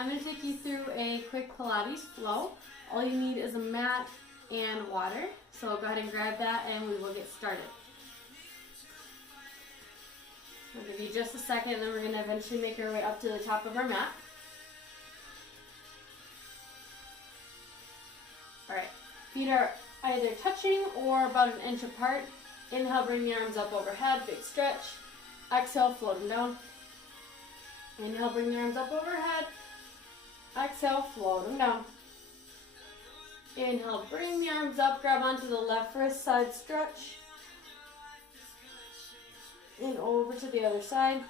I'm going to take you through a quick Pilates flow. All you need is a mat and water. So go ahead and grab that and we will get started. I'll give you just a second and then we're going to eventually make our way up to the top of our mat. Alright, feet are either touching or about an inch apart. Inhale, bring the arms up overhead, big stretch. Exhale, float them down. Inhale, bring the arms up overhead. Exhale, float them down. Inhale, bring the arms up, grab onto the left wrist, side stretch. And over to the other side.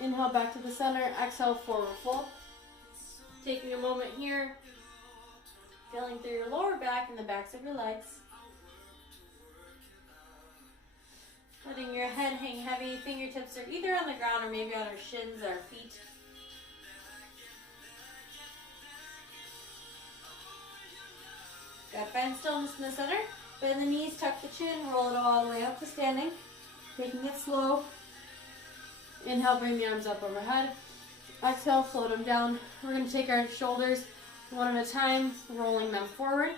Inhale, back to the center. Exhale, forward fold. Taking a moment here, feeling through your lower back and the backs of your legs. Letting your head hang heavy. Fingertips are either on the ground or maybe on our shins or our feet. Good. Find stillness in the center. Bend the knees, tuck the chin, roll it all the way up to standing. Taking it slow. Inhale, bring the arms up overhead. Exhale, float them down. We're going to take our shoulders one at a time, rolling them forward.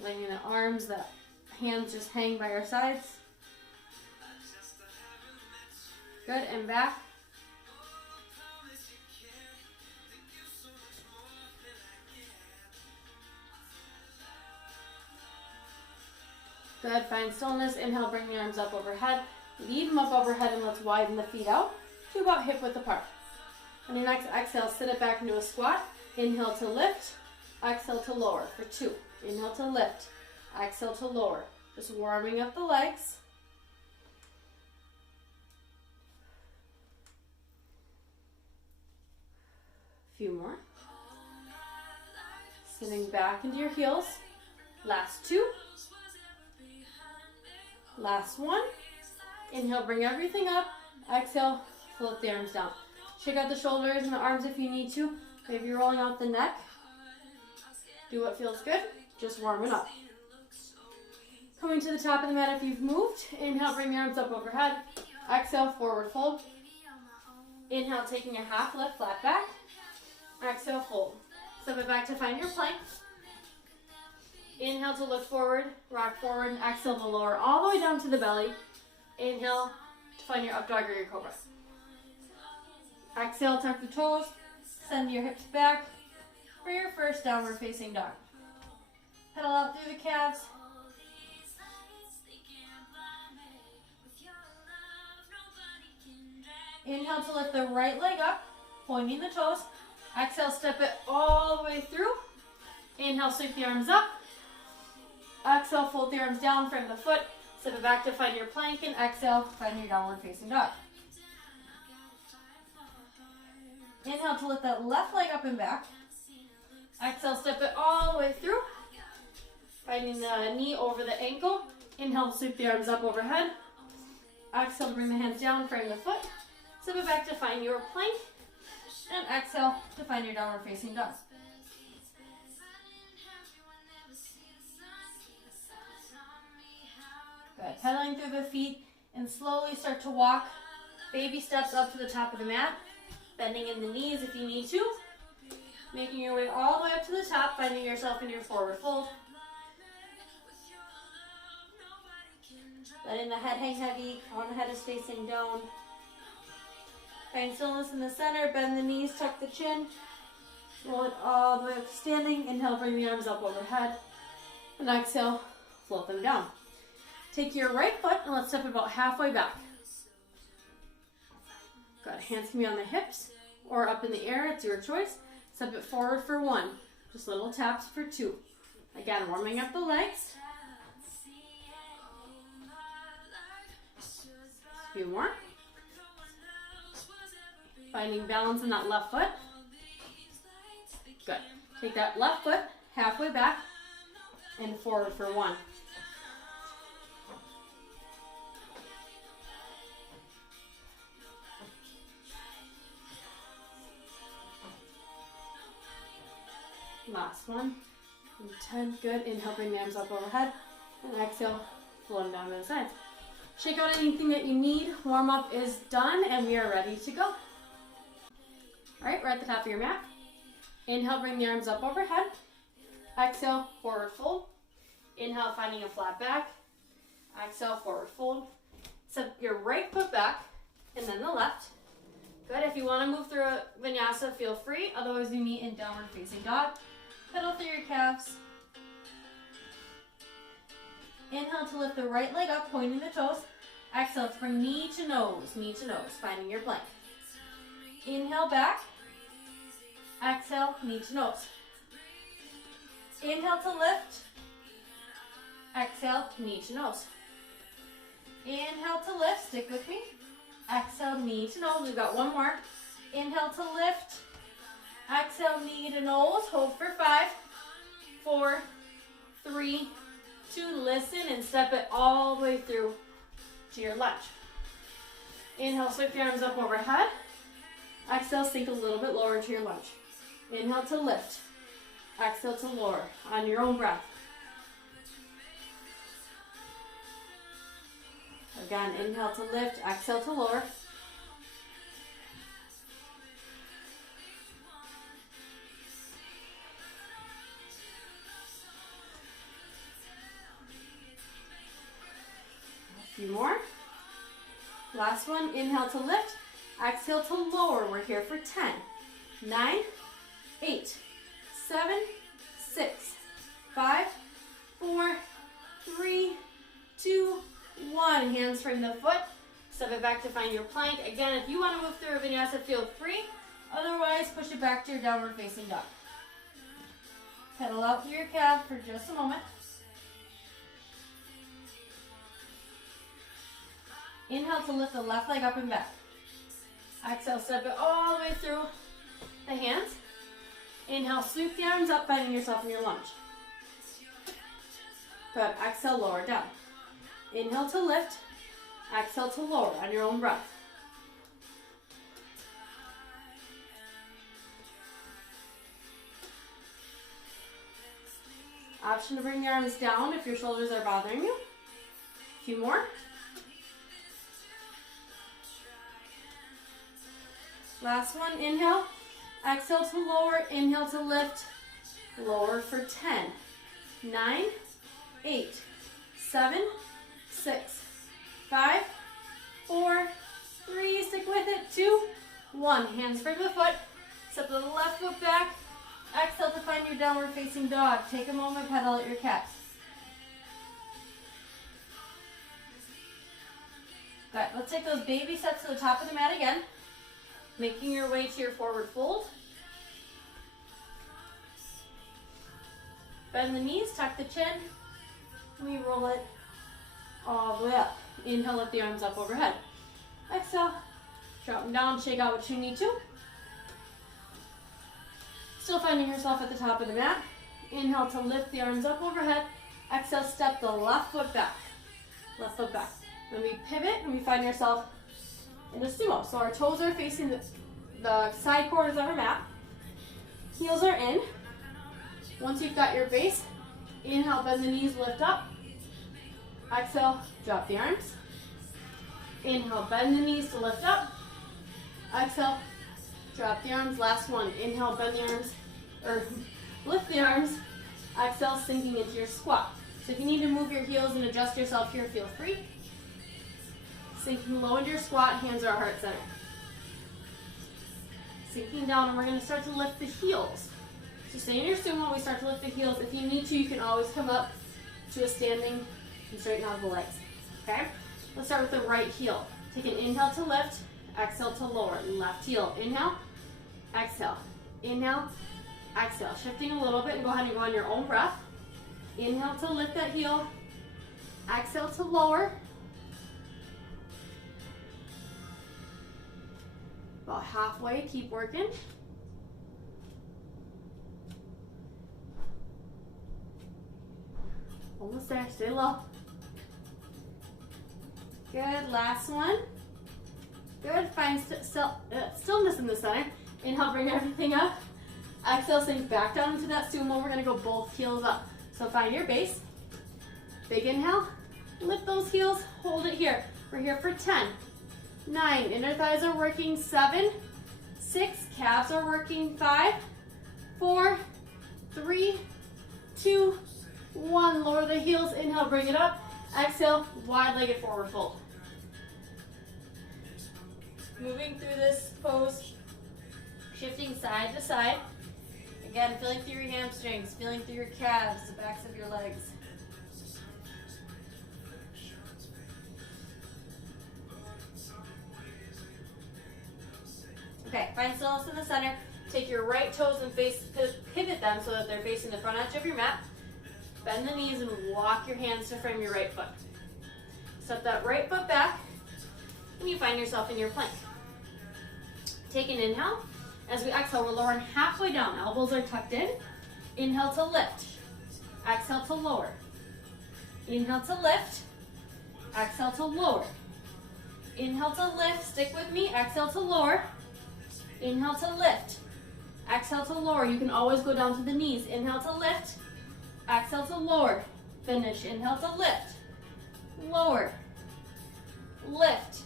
Letting the arms, the hands just hang by our sides. Good, and back. Good, find stillness. Inhale, bring the arms up overhead. Lead them up overhead and let's widen the feet out to about hip width apart. On your next exhale, sit it back into a squat. Inhale to lift, exhale to lower for 2. Inhale to lift, exhale to lower. Just warming up the legs. A few more. Sitting back into your heels. Last 2. Last 1. Inhale, bring everything up. Exhale, float the arms down. Shake out the shoulders and the arms if you need to. Maybe you're rolling out the neck. Do what feels good. Just warm it up. Coming to the top of the mat if you've moved. Inhale, bring the arms up overhead. Exhale, forward fold. Inhale, taking a half lift, flat back. Exhale, fold. Step it back to find your plank. Inhale to look forward, rock forward, and exhale to lower all the way down to the belly. Inhale to find your up dog or your cobra. Exhale, tuck the toes, send your hips back for your first downward facing dog. Pedal out through the calves. Inhale to lift the right leg up, pointing the toes. Exhale, step it all the way through. Inhale, sweep the arms up. Exhale, fold the arms down, frame the foot. Step it back to find your plank, and exhale, find your downward facing dog. Inhale to lift that left leg up and back. Exhale, step it all the way through. Finding the knee over the ankle. Inhale, sweep the arms up overhead. Exhale, bring the hands down, frame the foot. Step it back to find your plank. And exhale to find your downward facing dog. Good. Pedaling through the feet and slowly start to walk. Baby steps up to the top of the mat. Bending in the knees if you need to. Making your way all the way up to the top, finding yourself in your forward fold. Letting the head hang heavy, crown of the head is facing down. Find stillness in the center, bend the knees, tuck the chin. Roll it all the way up to standing. Inhale, bring the arms up overhead. And exhale, float them down. Take your right foot and let's step about halfway back. Good. Hands can be on the hips or up in the air. It's your choice. Step it forward for 1. Just little taps for 2. Again, warming up the legs. A few more. Finding balance in that left foot. Good. Take that left foot halfway back and forward for 1. Last one. And 10. Good. Inhale, bring the arms up overhead. And exhale, flow them down to the sides. Shake out anything that you need. Warm up is done and we are ready to go. All right, we're at the top of your mat. Inhale, bring the arms up overhead. Exhale, forward fold. Inhale, finding a flat back. Exhale, forward fold. Step your right foot back and then the left. Good. If you want to move through a vinyasa, feel free. Otherwise, we meet in downward facing dog. Pedal through your calves. Inhale to lift the right leg up, pointing the toes. Exhale to bring knee to nose, finding your plank. Inhale back. Exhale, knee to nose. Inhale to lift. Exhale, knee to nose. Inhale to lift, stick with me. Exhale, knee to nose. We've got one more. Inhale to lift. Exhale, knee to nose. Hold for 5, 4, 3, 2. Listen and step it all the way through to your lunge. Inhale, sweep the arms up overhead. Exhale, sink a little bit lower to your lunge. Inhale to lift. Exhale to lower on your own breath. Again, inhale to lift, exhale to lower. A few more. Last one, inhale to lift, exhale to lower. We're here for 10, 9, 8, 7, 6, 5, 4, 3, 2, 1. Hands frame the foot. Step it back to find your plank. Again, if you want to move through a vinyasa, feel free. Otherwise, push it back to your downward facing dog. Pedal out through your calf for just a moment. Inhale to lift the left leg up and back. Exhale, step it all the way through the hands. Inhale, sweep the arms up, finding yourself in your lunge. Good. Exhale, lower down. Inhale to lift. Exhale to lower on your own breath. Option to bring your arms down if your shoulders are bothering you. A few more. Last one, inhale. Exhale to lower, inhale to lift. Lower for 10, 9, 8, 7, 6, 5, 4, 3, stick with it, 2, 1. Hands frame the foot. Step the left foot back. Exhale to find your downward facing dog. Take a moment, pedal out your calves. Good. Let's take those baby steps to the top of the mat again. Making your way to your forward fold. Bend the knees, tuck the chin. We roll it all the way up. Inhale, lift the arms up overhead. Exhale, drop them down, shake out what you need to. Still finding yourself at the top of the mat. Inhale to lift the arms up overhead. Exhale, step the left foot back. Left foot back. Then we pivot and we find ourselves in a sumo. So our toes are facing the side corners of our mat. Heels are in. Once you've got your base, inhale, bend the knees, lift up. Exhale, drop the arms. Inhale, bend the knees to lift up. Exhale, drop the arms. Last one. Inhale, bend the arms, or lift the arms. Exhale, sinking into your squat. So if you need to move your heels and adjust yourself here, feel free. Sinking low into your squat, hands are heart center. Sinking down, and we're going to start to lift the heels. So stay in your sumo, we start to lift the heels. If you need to, you can always come up to a standing and straighten out the legs. Okay? Let's start with the right heel. Take an inhale to lift, exhale to lower. Left heel, inhale, exhale, inhale, exhale. Shifting a little bit and go ahead and go on your own breath. Inhale to lift that heel, exhale to lower. About halfway, keep working. Almost there, stay low. Good, last one. Good, find stillness in the center. Inhale, bring everything up. Exhale, sink back down into that sumo. We're gonna go both heels up. So find your base. Big inhale, Lift those heels, hold it here. We're here for 10, 9, inner thighs are working, 7, 6, calves are working, 5, 4, 3, 2, 1. Lower the heels, inhale, bring it up. Exhale, wide-legged forward fold. Moving through this pose, shifting side to side. Again, feeling through your hamstrings, feeling through your calves, the backs of your legs. Okay, find stillness in the center. Take your right toes and pivot them so that they're facing the front edge of your mat. Bend the knees and walk your hands to frame your right foot. Step that right foot back, and you find yourself in your plank. Take an inhale. As we exhale, we're lowering halfway down. Elbows are tucked in. Inhale to lift. Exhale to lower. Inhale to lift. Exhale to lower. Inhale to lift. Stick with me. Exhale to lower. Inhale to lift. Exhale to lower. You can always go down to the knees. Inhale to lift. Exhale to lower. Finish. Inhale to lift. Lower. Lift.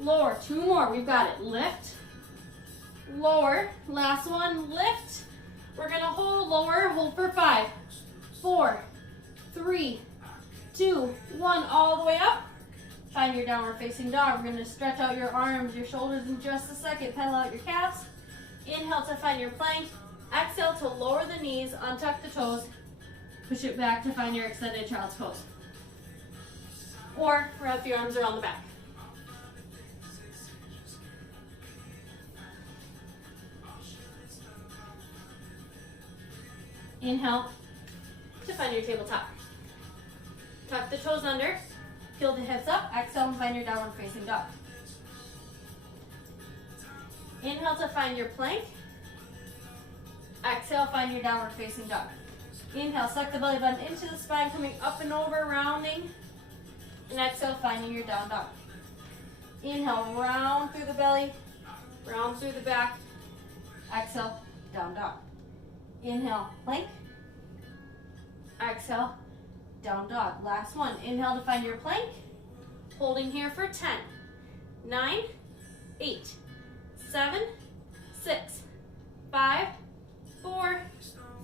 Lower. 2 more. We've got it. Lift. Lower. Last one. Lift. We're going to hold. Lower. Hold for 5, 4, 3, 2, 1. All the way up. Find your downward facing dog. We're going to stretch out your arms, your shoulders in just a second. Pedal out your calves. Inhale to find your plank. Exhale to lower the knees, untuck the toes. Push it back to find your extended child's pose. Or wrap your arms around the back. Inhale to find your tabletop. Tuck the toes under. Peel the hips up. Exhale and find your downward facing dog. Inhale to find your plank. Exhale, find your downward facing dog. Inhale, suck the belly button into the spine, coming up and over, rounding. And exhale, finding your down dog. Inhale, round through the belly, round through the back. Exhale, down dog. Inhale, plank. Exhale, down dog. Last one. Inhale to find your plank. Holding here for 10, 9, 8, 7, 6, 5, 4,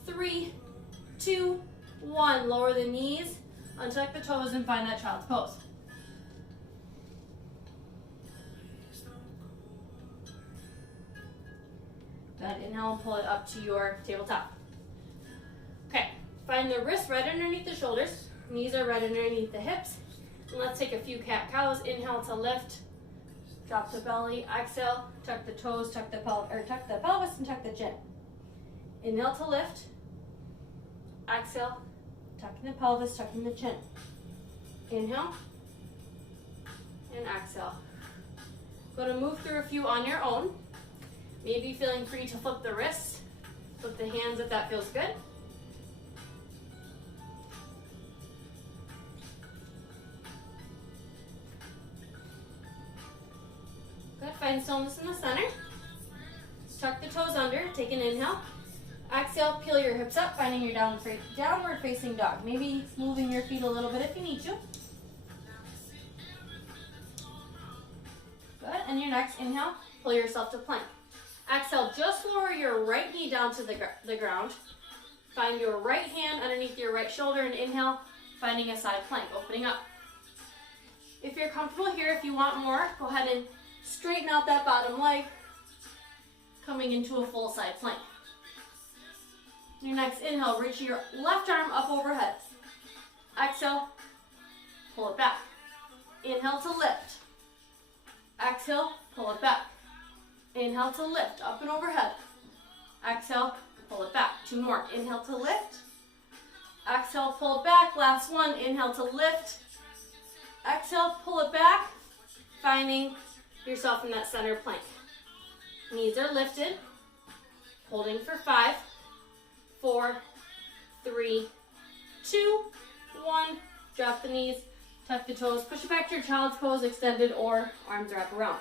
3, 2, 1. Lower the knees, untuck the toes, and find that child's pose. Good. Inhale and pull it up to your tabletop. Okay. Find the wrists right underneath the shoulders. Knees are right underneath the hips. And let's take a few cat-cows. Inhale to lift. Drop the belly. Exhale. Tuck the toes. Tuck the pelvis and tuck the chin. Inhale to lift. Exhale. Tucking the pelvis. Tucking the chin. Inhale. And exhale. Go to move through a few on your own. Maybe feeling free to flip the wrists. Flip the hands if that feels good. Good. Find stillness in the center. Tuck the toes under. Take an inhale. Exhale. Peel your hips up, finding your downward facing dog. Maybe moving your feet a little bit if you need to. Good. And your next inhale, pull yourself to plank. Exhale. Just lower your right knee down to the ground. Find your right hand underneath your right shoulder and inhale, finding a side plank, opening up. If you're comfortable here, if you want more, go ahead and straighten out that bottom leg, coming into a full side plank. Your next inhale, reach your left arm up overhead. Exhale, pull it back. Inhale to lift. Exhale, pull it back. Inhale to lift, up and overhead. Exhale, pull it back. 2 more. Inhale to lift. Exhale, pull it back. Last one. Inhale to lift. Exhale, pull it back. Finding yourself in that center plank. Knees are lifted. Holding for 5, 4, 3, 2, 1. Drop the knees. Tuck the toes. Push it back to your child's pose, extended or arms wrap around.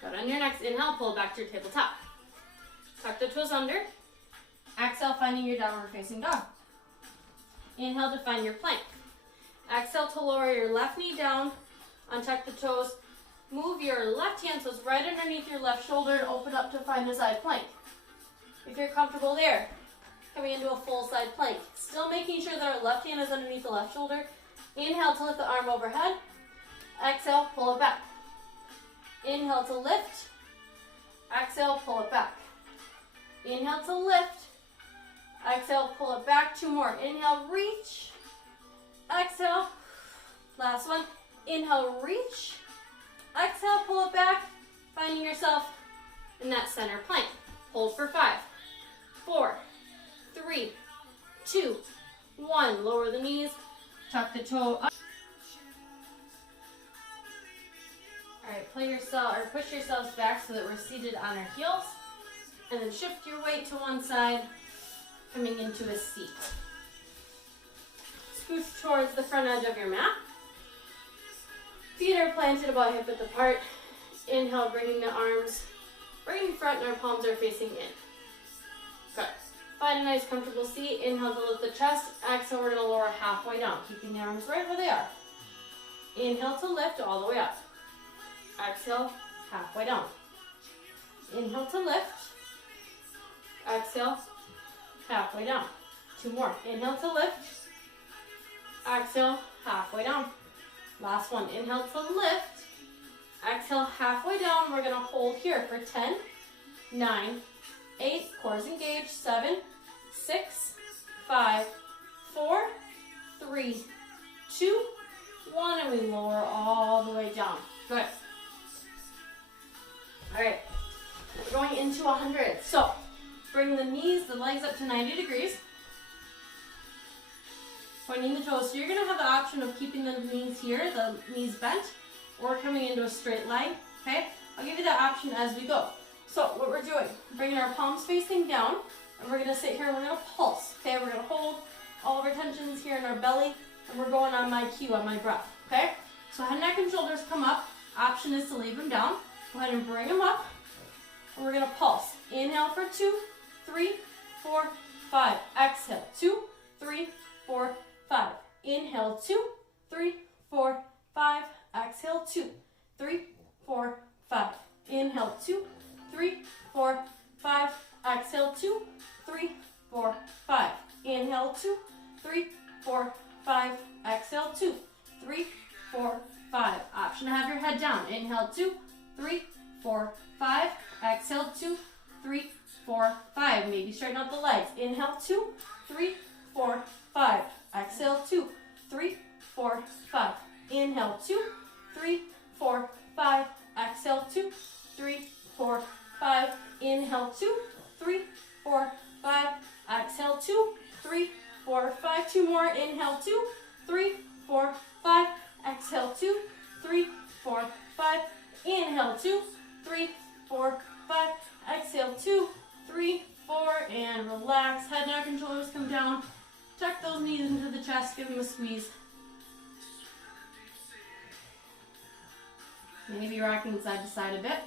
Good. On your next inhale, pull back to your tabletop. Tuck the toes under. Exhale, finding your downward facing dog. Inhale to find your plank. Exhale to lower your left knee down, untuck the toes. Move your left hand so it's right underneath your left shoulder and open up to find a side plank. If you're comfortable there, coming into a full side plank. Still making sure that our left hand is underneath the left shoulder. Inhale to lift the arm overhead. Exhale, pull it back. Inhale to lift. Exhale, pull it back. Inhale to lift. Exhale, pull it back. 2 more. Inhale, reach. Exhale. Last one. Inhale, reach. Exhale, pull it back. Finding yourself in that center plank. Hold for 5, 4, 3, 2, 1. Lower the knees. Tuck the toe up. All right, push yourselves back so that we're seated on our heels. And then shift your weight to one side, coming into a seat. Scooch towards the front edge of your mat. Feet are planted about hip-width apart. Inhale, bringing the arms, bringing front, and our palms are facing in. Good. Find a nice comfortable seat. Inhale to lift the chest. Exhale, we're going to lower halfway down, keeping the arms right where they are. Inhale to lift all the way up. Exhale, halfway down. Inhale to lift. Exhale, halfway down. 2 more. Inhale to lift. Exhale, halfway down. Last one. Inhale to lift. Exhale, halfway down. We're going to hold here for 10, 9, 8, cores engaged, 7, 6, 5, 4, 3, 2, 1, and we lower all the way down. Good. All right, we're going into 100. So bring the knees, the legs up to 90 degrees. Pointing the toes. So you're going to have the option of keeping the knees here, the knees bent, or coming into a straight line. Okay? I'll give you that option as we go. So what we're doing, bringing our palms facing down, and we're going to sit here and we're going to pulse. Okay? We're going to hold all of our tensions here in our belly, and we're going on my cue, on my breath. Okay? So head, neck, and shoulders come up. Option is to leave them down. Go ahead and bring them up, and we're going to pulse. Inhale for 2, 3, 4, 5. Exhale, 2, 3, 4, 5. Inhale, 2, 3, 4, 5. Exhale, 2, 3, 4, 5. Inhale, 2, 3, 4, 5. Exhale, 2, 3, 4, 5. Inhale, 2, 3, 4, 5. Exhale, 2, 3, 4, 5. Option to have your head down. Inhale, 2, 3, 4, 5. Exhale, 2, 3, 4, 5. Maybe straighten out the legs. Inhale, 2, 3, 4, 5. Exhale, 2, 3, 4, 5. Inhale, 2, 3, 4, 5. Exhale, 2, 3, 4, 5. Inhale, 2, 3, 4, 5. Exhale, 2, 3, 4, 5. 2 more. Inhale, 2, 3, 4, 5. Exhale, 2, 3, 4, 5. Inhale, 2, 3, 4, 5. Exhale, 2, 3, 4, and relax. Head, neck, and shoulders come down. Tuck those knees into the chest. Give them a squeeze. Maybe rocking side to side a bit.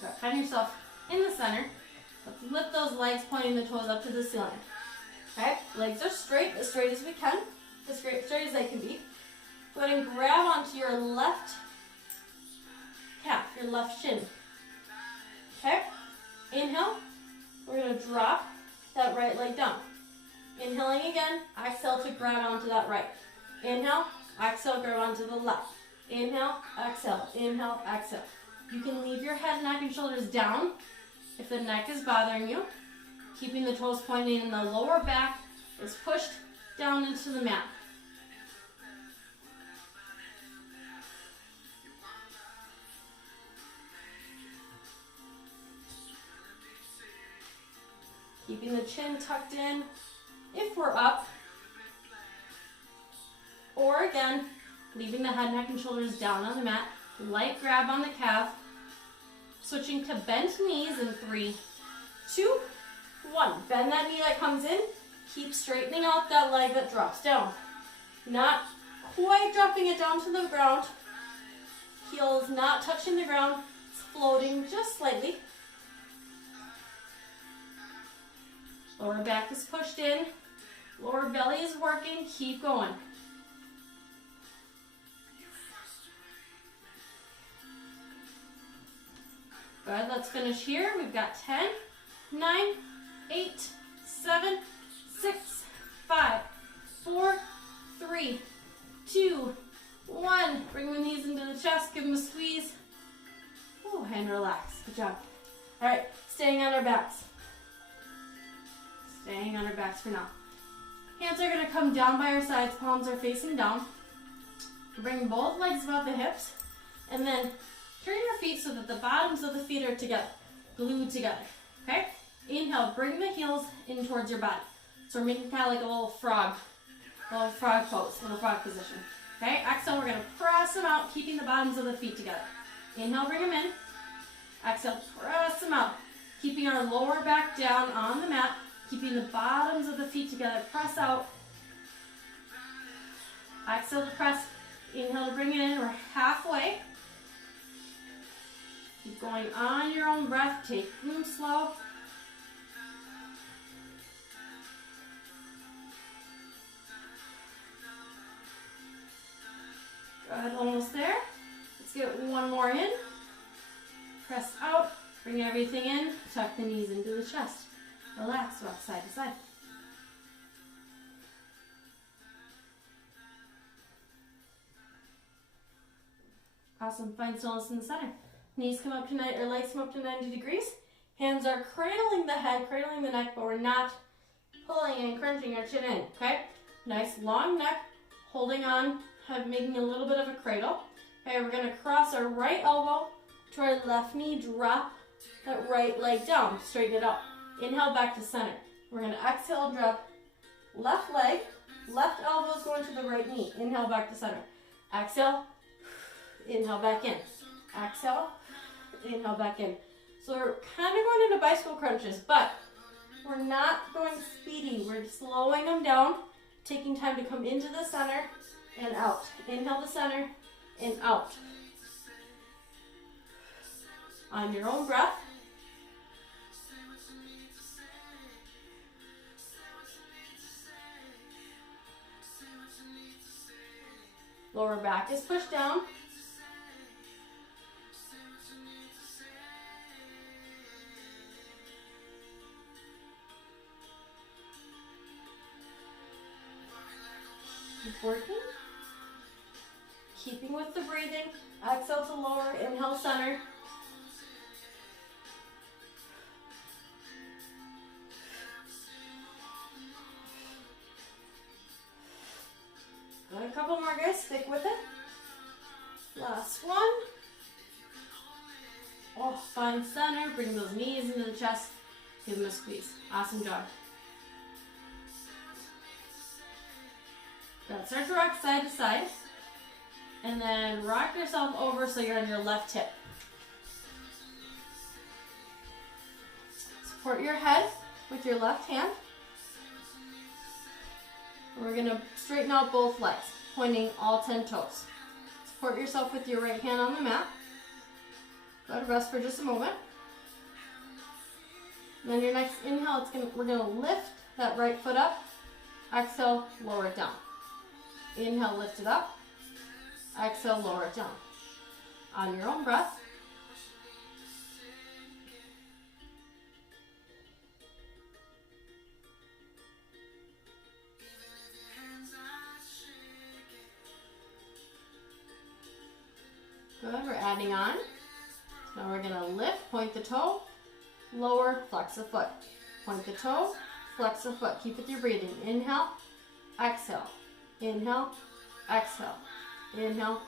So find yourself in the center. Let's lift those legs, pointing the toes up to the ceiling. Okay, legs are straight as we can, as straight as they can be. Go ahead and grab onto your left calf, your left shin. Okay, inhale. We're going to drop that right leg down. Inhaling again, exhale to grab onto that right. Inhale, exhale, grab onto the left. Inhale, exhale, inhale, exhale. You can leave your head, neck, and shoulders down if the neck is bothering you. Keeping the toes pointing in the lower back is pushed down into the mat. Keeping the chin tucked in if we're up. Or again, leaving the head, neck, and shoulders down on the mat. Light grab on the calf. Switching to bent knees in 3, 2, 1. Bend that knee that comes in. Keep straightening out that leg that drops down. Not quite dropping it down to the ground. Heel is not touching the ground. It's floating just slightly. Lower back is pushed in. Lower belly is working. Keep going. Good, let's finish here. We've got 10, 9, 8, 7, 6, 5, 4, 3, 2, 1. Bring the knees into the chest. Give them a squeeze. Ooh, and relax. Good job. All right, staying on our backs. Staying on our backs for now. Hands are going to come down by our sides. Palms are facing down. Bring both legs above the hips. And then turn your feet so that the bottoms of the feet are together, glued together, okay? Inhale, bring the heels in towards your body. So we're making kind of like a little frog pose, little frog position, okay? Exhale, we're gonna press them out, keeping the bottoms of the feet together. Inhale, bring them in. Exhale, press them out, keeping our lower back down on the mat, keeping the bottoms of the feet together. Press out. Exhale to press. Inhale to bring it in. We're halfway. Keep going on your own breath. Take room slow. Good, almost there. Let's get one more in. Press out. Bring everything in. Tuck the knees into the chest. Relax, rock side to side. Awesome, find stillness in the center. Knees come up to 90, or legs come up to 90 degrees. Hands are cradling the head, cradling the neck, but we're not pulling and crunching our chin in, okay? Nice long neck, holding on, making a little bit of a cradle. Okay, we're gonna cross our right elbow to our left knee, drop that right leg down, straighten it out. Inhale back to center. We're gonna exhale, drop left leg, left elbow is going to the right knee. Inhale back to center. Exhale, inhale back in. Exhale, inhale back in. So we're kind of going into bicycle crunches, but we're not going speedy. We're slowing them down, taking time to come into the center and out. Inhale to center and out. On your own breath. Lower back is pushed down. Keep working. Keeping with the breathing. Exhale to lower, inhale center. Got a couple more, guys. Stick with it. Last one. Oh, find center. Bring those knees into the chest. Give them a squeeze. Awesome job. Good. Start to rock side to side. And then rock yourself over so you're on your left hip. Support your head with your left hand. We're going to straighten out both legs, pointing all 10 toes. Support yourself with your right hand on the mat. Go to rest for just a moment. And then your next inhale, we're going to lift that right foot up. Exhale, lower it down. Inhale, lift it up. Exhale, lower it down. On your own breath. Good, we're adding on. Now we're gonna lift, point the toe, lower, flex the foot. Point the toe, flex the foot. Keep with your breathing. Inhale, exhale. Inhale, exhale. Inhale,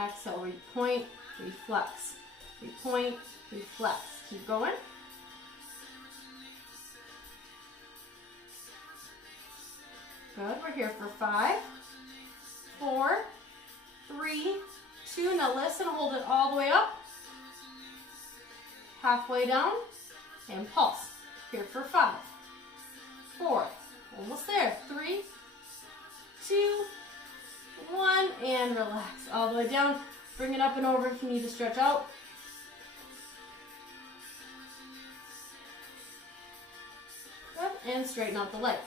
exhale. We point, we flex. We point, we flex. Keep going. Good, we're here for 5, 4, 3, 2. Now listen, hold it all the way up. Halfway down, and pulse. Here for 5, 4, almost there. 3, 2, 1, and relax all the way down. Bring it up and over if you need to stretch out. Good, and straighten out the leg.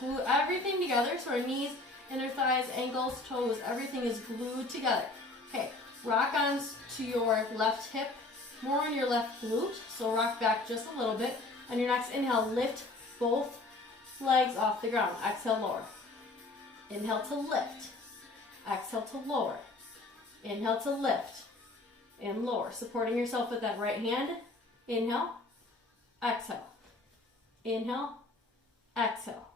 Glue everything together, so our knees, inner thighs, ankles, toes, everything is glued together. Okay, rock on to your left hip, more on your left glute, so rock back just a little bit. On your next inhale, lift both legs off the ground. Exhale, lower. Inhale to lift. Exhale to lower. Inhale to lift and lower. Supporting yourself with that right hand. Inhale, exhale. Inhale, exhale.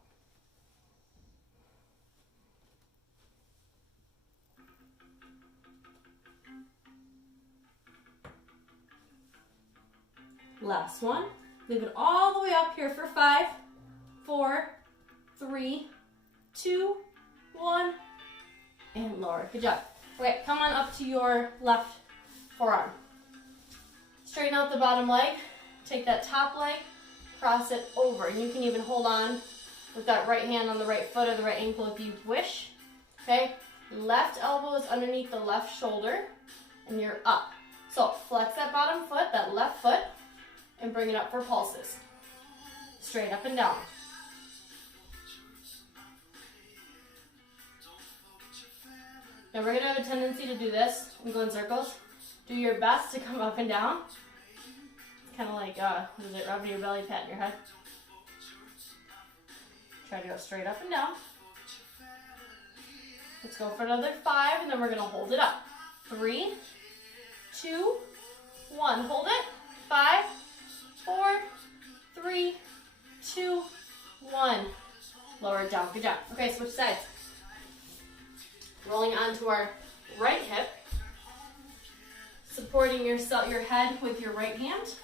Last one. Leave it all the way up here for 5, 4, 3, 2, 1, and lower. Good job. Okay, come on up to your left forearm. Straighten out the bottom leg. Take that top leg, cross it over. And you can even hold on with that right hand on the right foot or the right ankle if you wish. Okay, left elbow is underneath the left shoulder, and you're up. So flex that bottom foot, that left foot, and bring it up for pulses. Straight up and down. Now we're going to have a tendency to do this and go in circles. Do your best to come up and down. It's kind of like, what is it, rubbing your belly, patting your head. Try to go straight up and down. Let's go for another 5, and then we're going to hold it up. 3, 2, 1. Hold it. 5, 4, 3, 2, 1. Lower it down. Good job. Okay, switch sides. Rolling onto our right hip. Supporting your head with your right hand.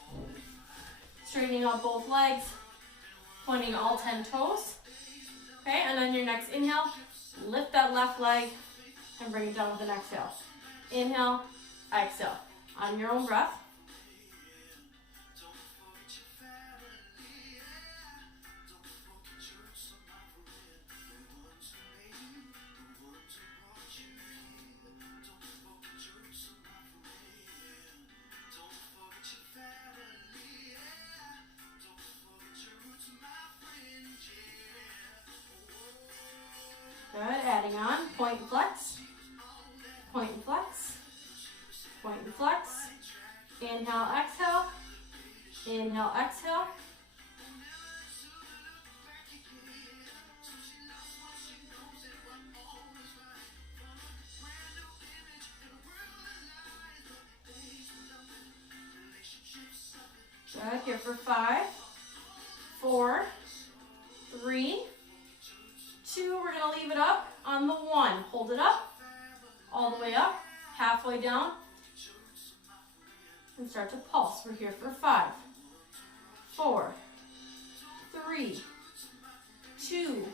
Straightening out both legs. Pointing all 10 toes. Okay, and on your next inhale, lift that left leg and bring it down with an exhale. Inhale, exhale. On your own breath. Good, adding on, point and flex, point and flex, point and flex. Inhale, exhale, inhale, exhale. Good, here for 5, 4, 3, 2, we're going to leave it up on the 1. Hold it up, all the way up, halfway down, and start to pulse. We're here for 5, 4, 3, 2,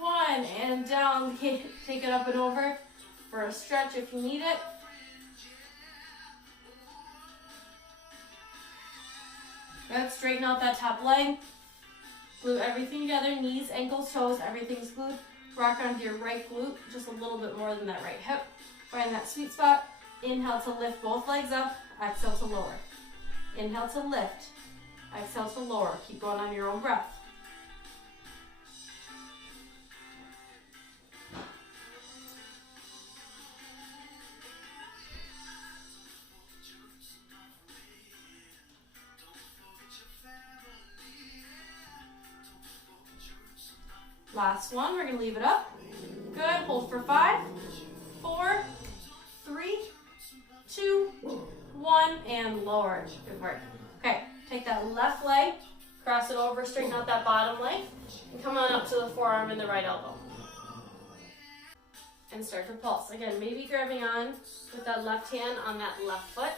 1, and down. Take it up and over for a stretch if you need it. Good, straighten out that top leg. Glue everything together, knees, ankles, toes, everything's glued. Rock onto your right glute, just a little bit more than that right hip. Find that sweet spot. Inhale to lift both legs up, exhale to lower. Inhale to lift, exhale to lower. Keep going on your own breath. Last one, we're going to leave it up. Good, hold for 5, 4, 3, 2, 1, and lower. Good work. Okay, take that left leg, cross it over, straighten out that bottom leg, and come on up to the forearm and the right elbow. And start to pulse. Again, maybe grabbing on with that left hand on that left foot.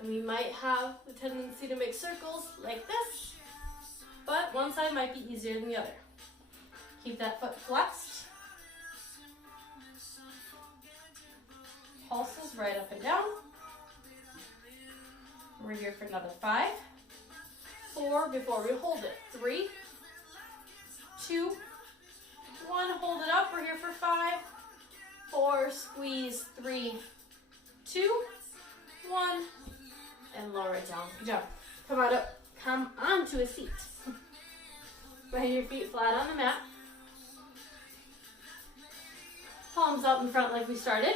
And we might have the tendency to make circles like this, but one side might be easier than the other. Keep that foot flexed. Pulses right up and down. We're here for another 5, 4, before we hold it. 3, 2, 1, hold it up. We're here for 5, 4, squeeze, 3, 2, 1, and lower it down. Good job. Come onto a seat. Lay your feet flat on the mat. Palms out in front like we started.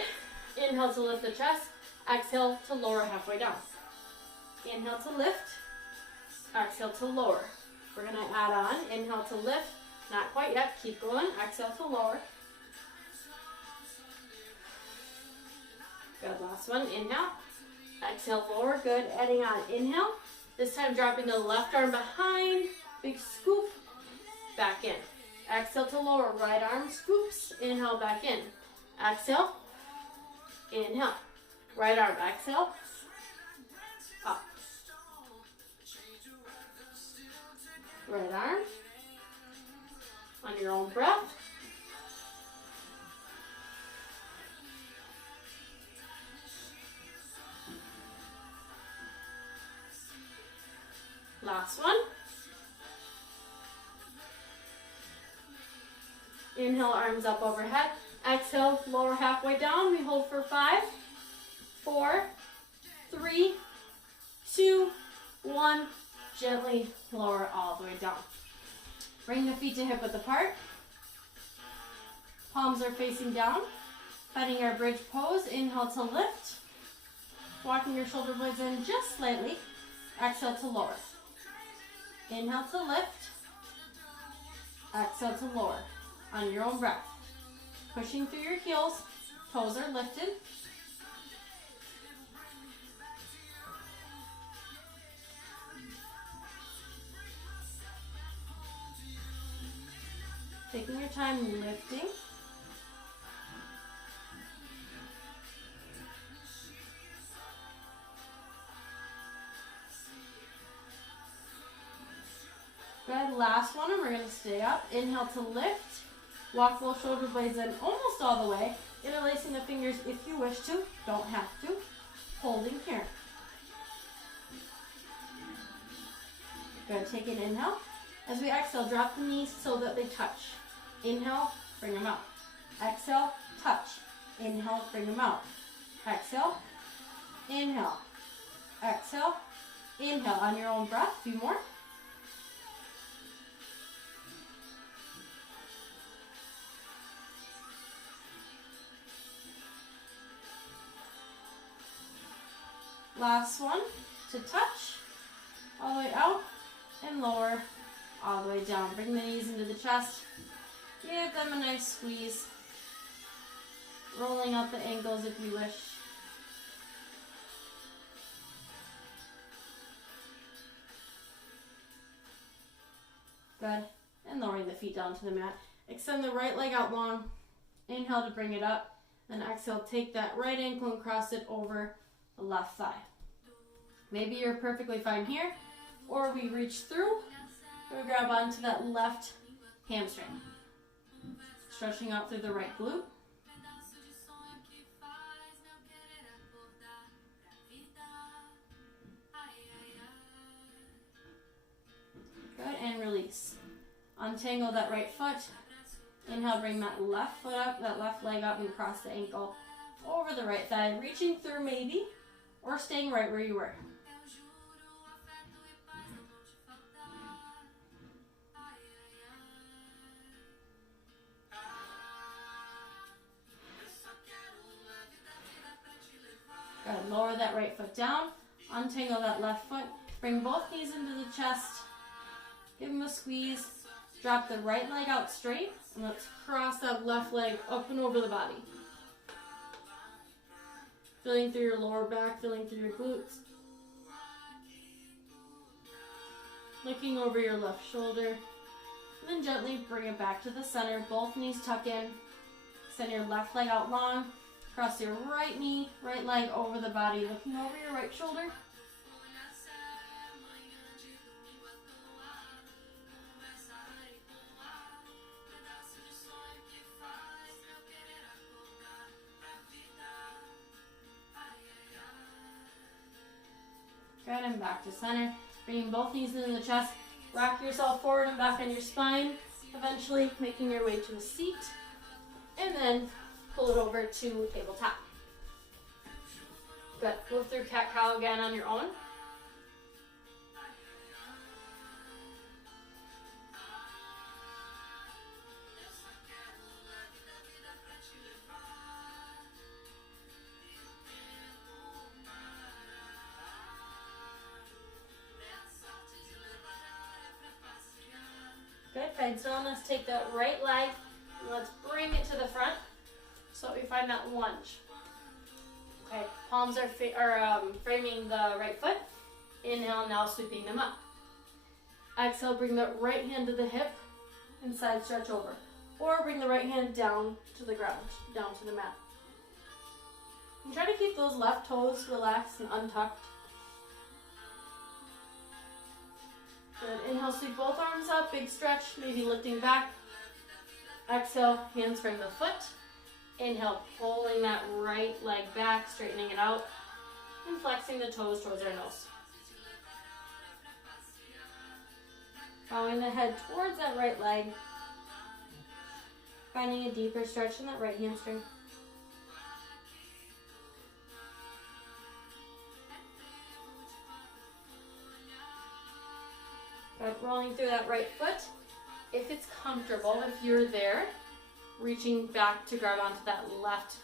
Inhale to lift the chest. Exhale to lower halfway down. Inhale to lift. Exhale to lower. We're going to add on. Inhale to lift. Not quite yet. Keep going. Exhale to lower. Good. Last one. Inhale. Exhale, lower. Good. Adding on. Inhale. This time dropping the left arm behind. Big scoop. Back in. Exhale to lower. Right arm scoops. Inhale, back in. Exhale. Inhale. Right arm. Exhale. Up. Right arm. On your own breath. Last one. Inhale, arms up overhead. Exhale, lower halfway down. We hold for 5, 4, 3, 2, 1. Gently lower all the way down. Bring the feet to hip width apart. Palms are facing down. Finding our bridge pose. Inhale to lift. Walking your shoulder blades in just slightly. Exhale to lower. Inhale to lift. Exhale to lower. On your own breath. Pushing through your heels. Toes are lifted. Taking your time lifting. Good. Last one, and we're going to stay up. Inhale to lift. Walk both shoulder blades in almost all the way. Interlacing the fingers if you wish to. Don't have to. Holding here. Good. Take an inhale. As we exhale, drop the knees so that they touch. Inhale, bring them out. Exhale, touch. Inhale, bring them out. Exhale, inhale. Exhale, inhale. On your own breath, a few more. Last one, to touch, all the way out, and lower, all the way down. Bring the knees into the chest, give them a nice squeeze, rolling out the ankles if you wish. Good, and lowering the feet down to the mat. Extend the right leg out long, inhale to bring it up, then exhale, take that right ankle and cross it over the left thigh. Maybe you're perfectly fine here, or we reach through, we grab onto that left hamstring. Stretching out through the right glute. Good, and release. Untangle that right foot. Inhale, bring that left foot up, that left leg up, and cross the ankle over the right thigh, reaching through maybe, or staying right where you were. Good. Lower that right foot down, untangle that left foot, bring both knees into the chest, give them a squeeze, drop the right leg out straight, and let's cross that left leg up and over the body. Feeling through your lower back, feeling through your glutes. Looking over your left shoulder. And then gently bring it back to the center. Both knees tuck in. Send your left leg out long. Cross your right knee, right leg over the body. Looking over your right shoulder. Good, and back to center. Bringing both knees into the chest. Rock yourself forward and back on your spine. Eventually making your way to a seat. And then pull it over to tabletop. Good. Move through cat-cow again on your own. Good. Fine. So let's take that right leg and let's bring it to the front so we find that lunge. Okay, palms are framing the right foot. Inhale, now sweeping them up. Exhale, bring the right hand to the hip and side stretch over. Or bring the right hand down to the ground, down to the mat. And try to keep those left toes relaxed and untucked. Good. Inhale, sweep both arms up, big stretch, maybe lifting back. Exhale, hands frame the foot. Inhale, pulling that right leg back, straightening it out, and flexing the toes towards our nose. Bowing the head towards that right leg, finding a deeper stretch in that right hamstring. Good. Rolling through that right foot. If it's comfortable, if you're there, reaching back to grab onto that left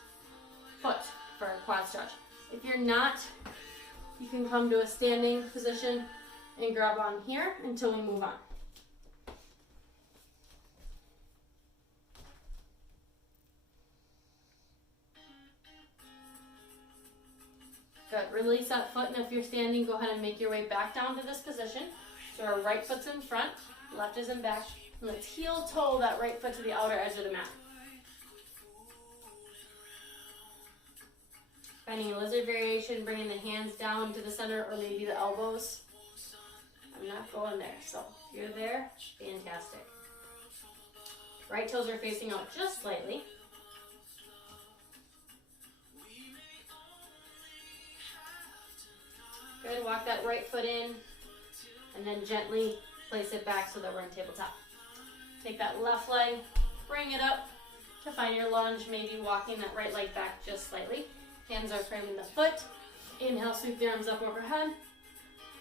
foot for a quad stretch. If you're not, you can come to a standing position and grab on here until we move on. Good. Release that foot, and if you're standing, go ahead and make your way back down to this position. So our right foot's in front, left is in back. And let's heel toe that right foot to the outer edge of the mat. Finding a lizard variation, bringing the hands down to the center or maybe the elbows. I'm not going there, so if you're there, fantastic. Right toes are facing out just slightly. Good, walk that right foot in and then gently place it back so that we're in tabletop. Take that left leg, bring it up to find your lunge, maybe walking that right leg back just slightly. Hands are framing the foot. Inhale, sweep the arms up overhead.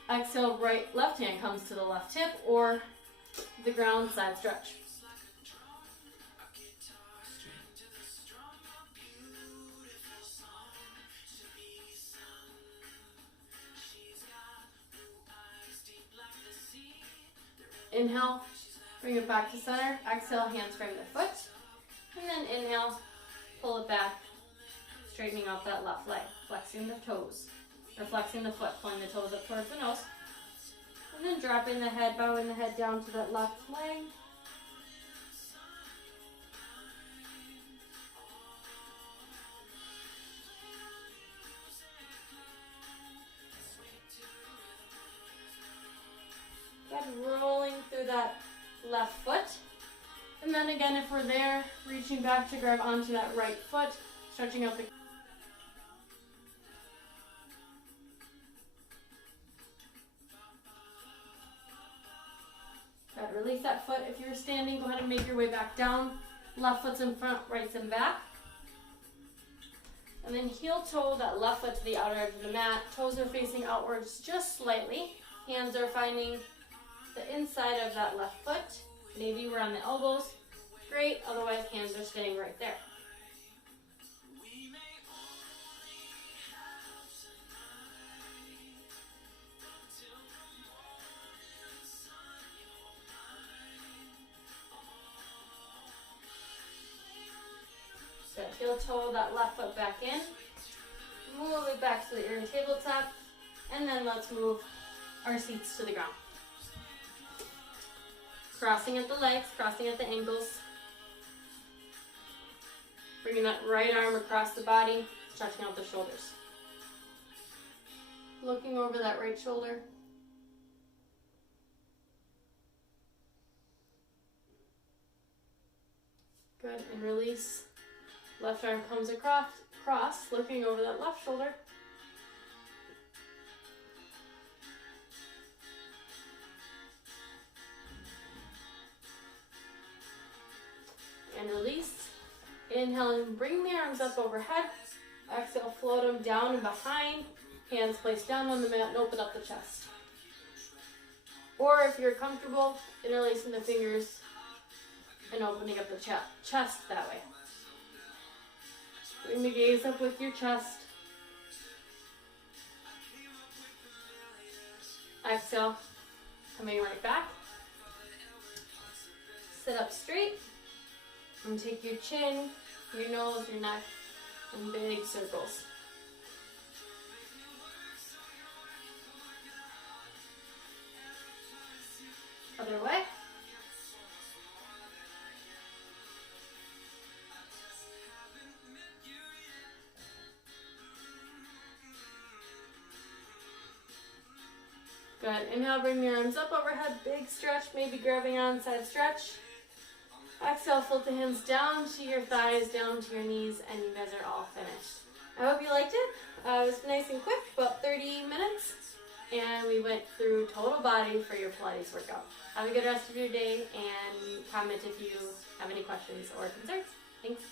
Exhale, left hand comes to the left hip or the ground, side stretch. Inhale, bring it back to center. Exhale, hands frame the foot. And then inhale, pull it back, straightening out that left leg, flexing the toes, or flexing the foot, pulling the toes up towards the nose. And then dropping the head, bowing the head down to that left leg. Good, rolling through that left foot. And then again, if we're there, reaching back to grab onto that right foot, stretching out the... Good, release that foot. If you're standing, go ahead and make your way back down. Left foot's in front, right's in back. And then heel toe that left foot to the outer edge of the mat. Toes are facing outwards just slightly. Hands are finding the inside of that left foot. Maybe we're on the elbows. Great, otherwise hands are staying right there. So heel toe that left foot back in. Move it back so that you're in tabletop. And then let's move our seats to the ground. Crossing at the legs, crossing at the ankles. Bringing that right arm across the body, stretching out the shoulders. Looking over that right shoulder. Good, and release. Left arm comes across, looking over that left shoulder. And release. Inhale and bring the arms up overhead. Exhale, float them down and behind. Hands placed down on the mat and open up the chest. Or if you're comfortable, interlacing the fingers and opening up the chest that way. Bring the gaze up with your chest. Exhale, coming right back. Sit up straight and take your chin, your nose, your neck in big circles. Other way. Good. Inhale, bring your arms up overhead, big stretch, maybe grabbing on side stretch. Exhale, float the hands down to your thighs, down to your knees, and you guys are all finished. I hope you liked it. It was nice and quick, about 30 minutes, and we went through total body for your Pilates workout. Have a good rest of your day, and comment if you have any questions or concerns. Thanks.